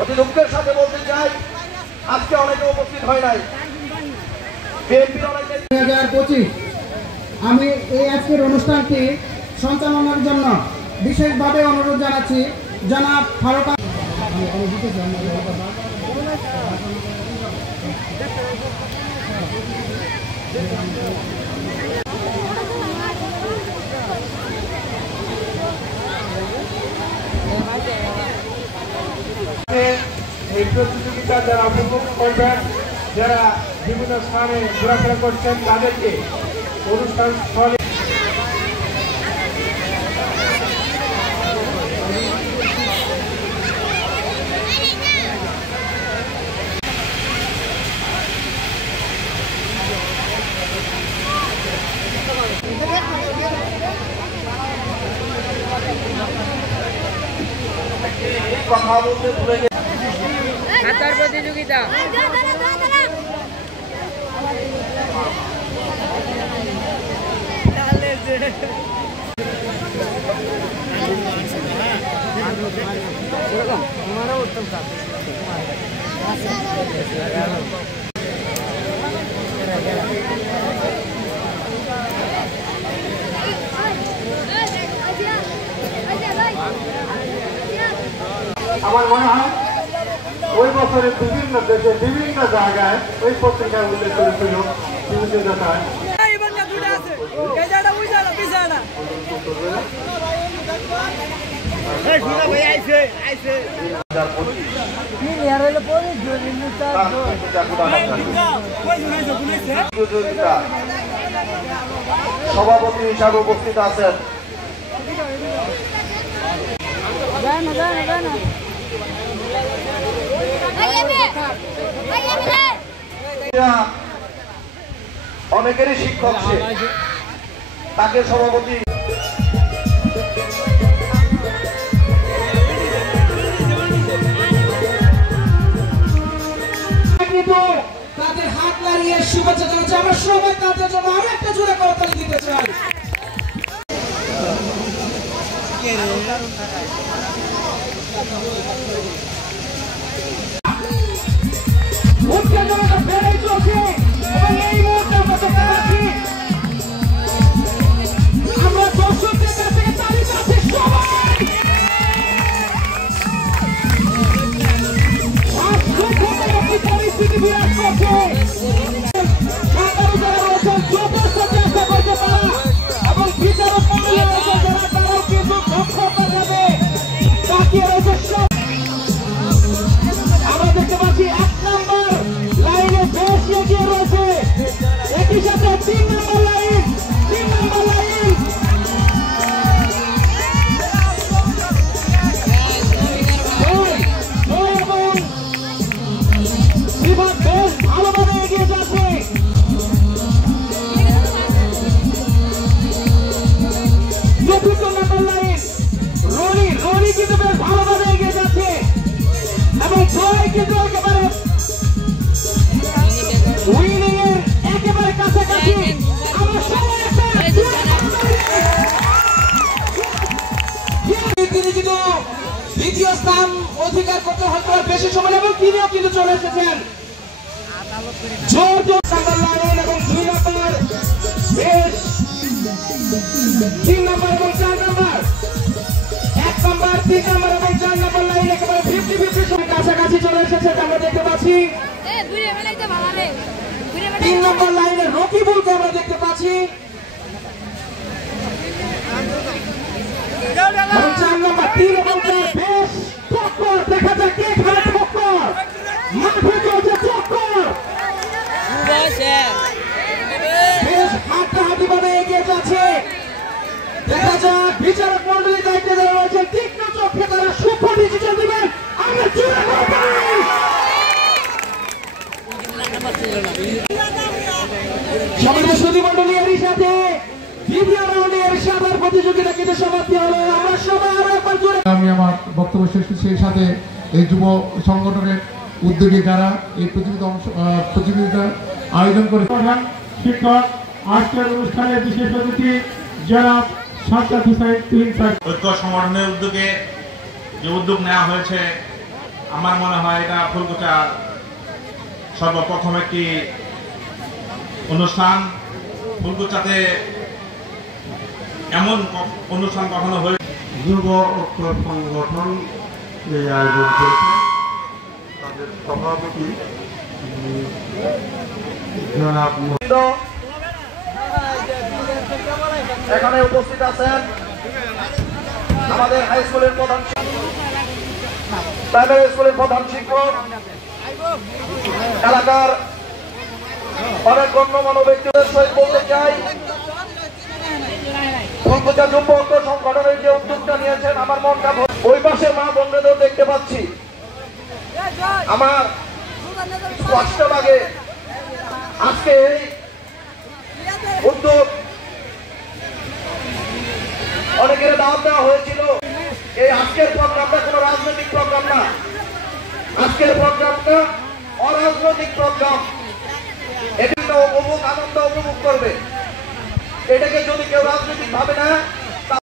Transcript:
অতি দুঃখের সাথে বলতে চাই আজকে অনেকে উপস্থিত হয় নাই। বিএনপির অনেকে 2025 আমি এই আজকের অনুষ্ঠানটি সঞ্চালনার জন্য বিশেষভাবে অনুরোধ জানাচ্ছি জনাব ফারুক। এই প্রতিযোগিতা যারা উপভোগ করবেন, যারা বিভিন্ন স্থানে ঘোরাফেরা করছেন তাদেরকে অনুষ্ঠান স্থলে কথা বলতে ভুলে গেছে। খাতার প্রতিযোগিতা আমার মনে হয় ওই বছরের বিভিন্ন দেশে বিভিন্ন জায়গায় ওই পত্রিকায় উল্লেখ করেছিল বিভিন্ন জায়গায় সভাপতি হিসাবে উপস্থিত আছেন অনেকেরই শিক্ষক, সে তাকে সভাপতি তাদের হাত নাড়িয়ে শুভেচ্ছা জানাচ্ছি। আমরা সবাই তাদের জন্য আরো একটা জোরে করতালি দিতে চাই। আমরা দর্শকদের কাছে তালি পাচ্ছি সবাই। পরিস্থিতি বিরাজ করছে। এবং বিচারক তারাও কিন্তু দক্ষতা যাবে বাকি রয়েছে সব। আমরা দেখতে পাচ্ছি 1 নম্বর লাইনে বেশ এগিয়ে রয়েছে, একই সাথে 3 নম্বর লাইন বেশ ভালোভাবে এগিয়ে যাচ্ছে। চতুর্থ নম্বর লাইন রনি কিন্তু বেশ ভালোভাবে এগিয়ে যাচ্ছে এবং জয় কিন্তু একেবারে উইনিং এর একেবারে কাছাকাছি। আমরা সবাই তিনি কিন্তু দ্বিতীয় স্থান অধিকার করতে হয়তো বেশি সময় এবং তিনিও কিন্তু চলে এসেছেন। জোর লাইন এবং 2 নম্বর বেশ 3 নম্বর এবং 4 নম্বর 1 নম্বর 3 নম্বর এবং 4 নম্বর লাইন একেবারে 50-50 সময় কাছাকাছি চলে এসেছে আমরা দেখতে পাচ্ছি। 3 নম্বর লাইনে রকিবুলকে আমরা দেখতে পাচ্ছি এবং 4 নম্বর 3 এবং 4 বেশ টক্কর। দেখা যাক কে খারাপ টক্কর, মাঠে চলছে টক্কর, বেশ হাড্ডাহাড্ডি ভাবে এগিয়ে যাচ্ছে। দেখা যাক বিচারক মন্ডলী দায়িত্বে দেওয়া হয়েছে, তীক্ষ্ণ চোখে তারা সূক্ষ্ম ডিসিশন দিবেন। আমরা জোরে সমাজের সুধী মন্ডলী এরই সাথে দ্বিতীয় রাউন্ডের সাঁতার প্রতিযোগিতা কিন্তু সমাপ্তি হলো। আমরা সবাই আরো একবার জোরে আমি আমার বক্তব্য শেষ করছি। সেই সাথে এই যুব সংগঠনের উদ্যোগী যারা এই প্রতিযোগিতা আয়োজন করে শিক্ষক আজকের অনুষ্ঠানে বিশেষ অতিথি জনাব সাজ্জাদ হোসেন তুহিন স্যার। ঐক্য সংগঠনের উদ্যোগে যে উদ্যোগ নেওয়া হয়েছে আমার মনে হয় এটা ফুলকুচার সর্বপ্রথম একটি অনুষ্ঠান। ফুলকুচাতে এমন অনুষ্ঠান কখনো হয়ে যুব ঐক্য সংগঠন এই আয়োজন করেছে। তাদের সভাপতি জনাব এখানে উপস্থিত আছেন আমাদের হাই স্কুলের প্রধান প্রাইমারি স্কুলের প্রধান শিক্ষক, এলাকার অনেক গণ্যমান্য ব্যক্তিদের সহিত বলতে চাই, ফুলকুচা যুব ঐক্য সংগঠনের যে উদ্যোগটা নিয়েছেন আমার মনটা ওই পাশে মা বন্ধুদের দেখতে পাচ্ছি। আমার কষ্ট লাগে আজকে এই উদ্যোগ অনেকের দাওয়াত দেওয়া হয়েছিল। এই আজকের প্রোগ্রামটা কোনো রাজনৈতিক প্রোগ্রাম না, আজকের প্রোগ্রামটা অরাজনৈতিক প্রোগ্রাম। এটা উপভোগ আনন্দ উপভোগ করবে। এটাকে যদি কেউ রাজনৈতিক ভাবে না